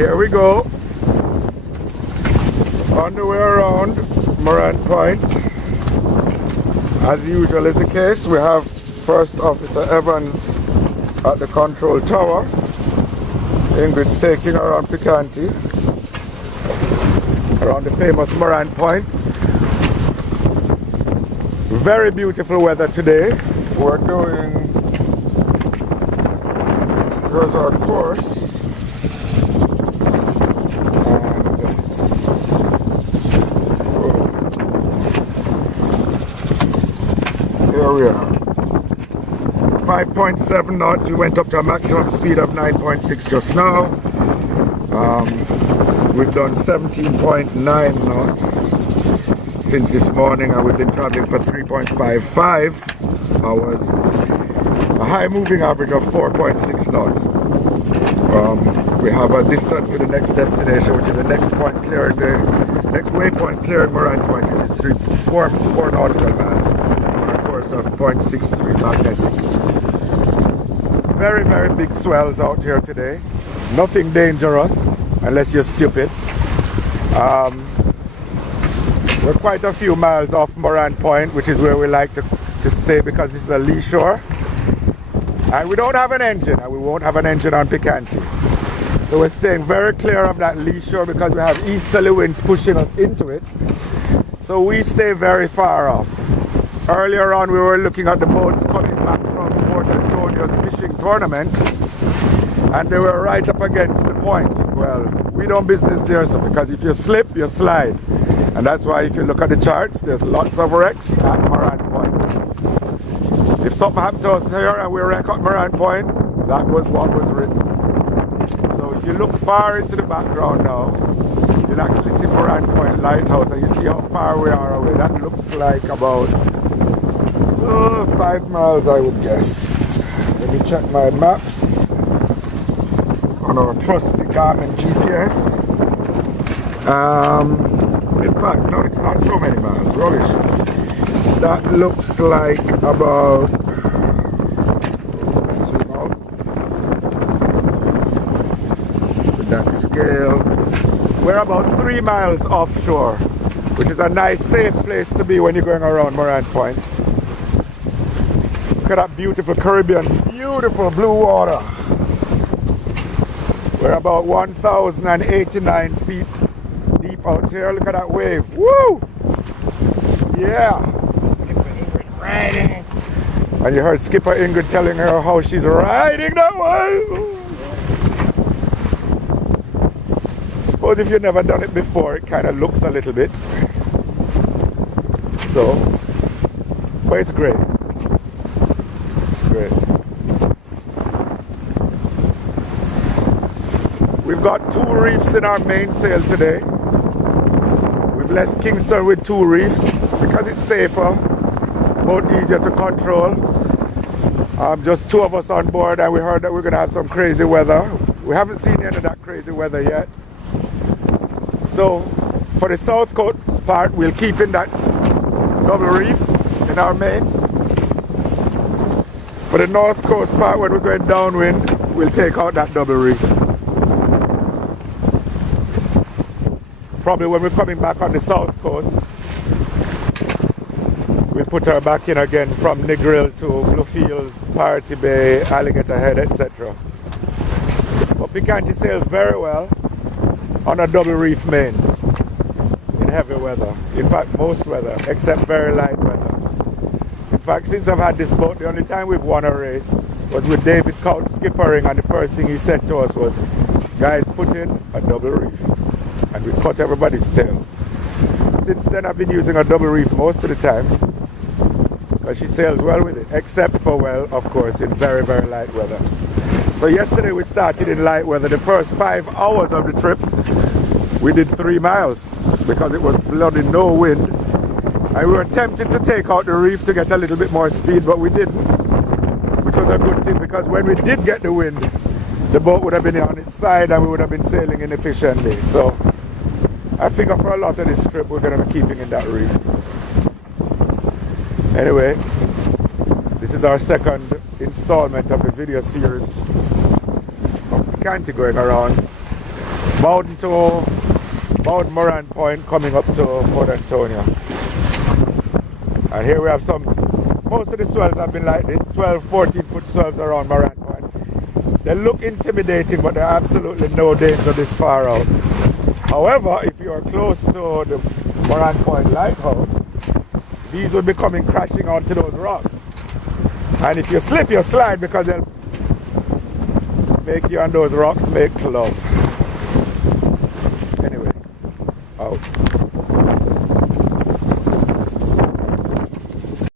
Here we go. On the way around Morant Point. As usual is the case, we have First Officer Evans at the control tower. Ingrid's taking around Picanti, around the famous Morant Point. Very beautiful weather today. We're doing, here's our course. Here we are. 5.7 knots. We went up to a maximum speed of 9.6 just now. We've done 17.9 knots since this morning, and we've been traveling for 3.55 hours. A high moving average of 4.6 knots. We have a distance to the next destination, which is the next point clearing the next waypoint clearing Morant Point, which is 4 nautical miles. Of 0.63 magnetic. Very, very big swells out here today. Nothing dangerous unless you're stupid. We're quite a few miles off Morant Point, which is where we like to stay because this is a lee shore. And we don't have an engine, and we won't have an engine on Picanti. So we're staying very clear of that lee shore because we have easterly winds pushing us into it. So we stay very far off. Earlier on, we were looking at the boats coming back from Port Antonio's fishing tournament, and they were right up against the point. Well, we don't business there, so because if you slip, you slide. And that's why if you look at the charts, there's lots of wrecks at Morant Point. If something happened to us here and we wreck at Morant Point, that was what was written. So if you look far into the background now, you'll actually see Morant Point Lighthouse, and you see how far we are away. That looks like about 5 miles, I would guess. Let me check my maps on our trusty Garmin GPS. In fact, no, it's not so many miles. Rubbish. That looks like about, zoom out with that scale. We're about 3 miles offshore, which is a nice, safe place to be when you're going around Morant Point. Look at that beautiful Caribbean, beautiful blue water. We're about 1,089 feet deep out here. Look at that wave. Woo! Yeah. Skipper Ingrid riding. And you heard Skipper Ingrid telling her how she's riding that wave. Suppose if you've never done it before, it kind of looks a little bit. So, but it's great. Great. We've got 2 reefs in our mainsail today. We've left Kingston with 2 reefs because it's safer, both easier to control. Just 2 of us on board, and we heard that we're going to have some crazy weather. We haven't seen any of that crazy weather yet. So for the south coast part, we'll keep in that double reef in our main. For the north coast part, when we're going downwind, we'll take out that double reef. Probably when we're coming back on the south coast, we'll put her back in again from Negril to Bluefields, Party Bay, Alligator Head, etc. But Picanti sails very well on a double reef main in heavy weather. In fact, most weather, except very light weather. In fact, since I've had this boat, the only time we've won a race was with David Couch skippering, and the first thing he said to us was, guys, put in a double reef. And we cut everybody's tail. Since then, I've been using a double reef most of the time because she sails well with it, except for, well, of course, in very, very light weather. So yesterday we started in light weather. The first 5 hours of the trip, we did 3 miles because it was bloody no wind. And we were tempted to take out the reef to get a little bit more speed, but we didn't, which was a good thing because when we did get the wind, the boat would have been on its side and we would have been sailing inefficiently. So I figure for a lot of this trip we're going to be keeping in that reef. Anyway, this is our second installment of the video series of Picanti going around bound Morant Point coming up to Port Antonio. And here we have most of the swells have been like this, 12, 14 foot swells around Morant Point. They look intimidating, but they're absolutely no danger this far out. However, if you are close to the Morant Point lighthouse, these will be coming crashing onto those rocks. And if you slip, you slide, because they'll make you and those rocks make love. Anyway, out.